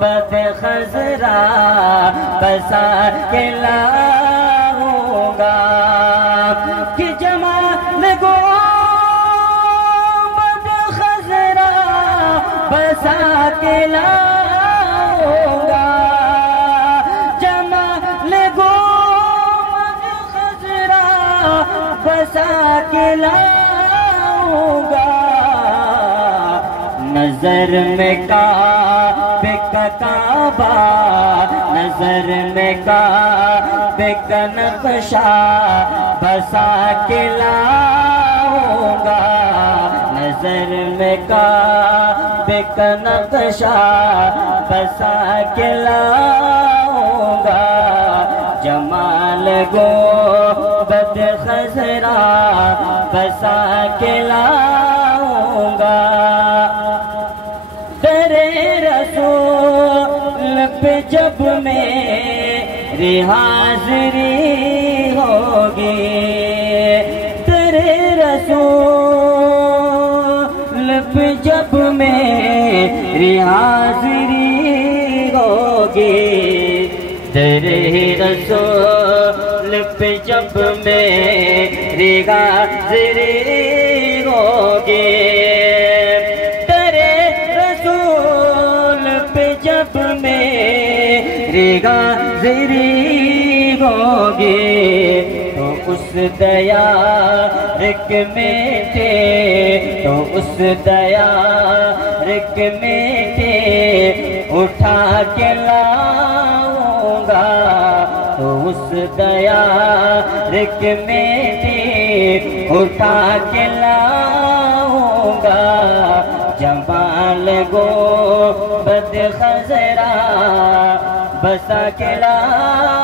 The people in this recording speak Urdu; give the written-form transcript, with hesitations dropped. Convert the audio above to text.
بد خزرا بسا کے لاؤں گا کہ جمال گو بد خزرا بسا کے لاؤں گا جمال گو بد خزرا بسا کے لاؤں گا نظر میں کعبہ کا کعبہ نظر میں کعبہ کا نقشہ بسا کے لاؤں گا نظر میں کعبہ کا نقشہ بسا کے لاؤں گا جمال گو بد خزرا بسا کے لاؤں گا رسول پہ جب میری حاضری ہوگی تیرے رسول پہ جب میری حاضری ہوگی تیرے رسول پہ جب میری حاضری ہوگی جب میری حاضری ہوگی تو اس دیارک میں تھے تو اس دیارک میں تھے اٹھا کے لاؤں گا تو اس دیارک میں تھے اٹھا کے لاؤں گا جمال گو بد خزرا بسا کے لاؤں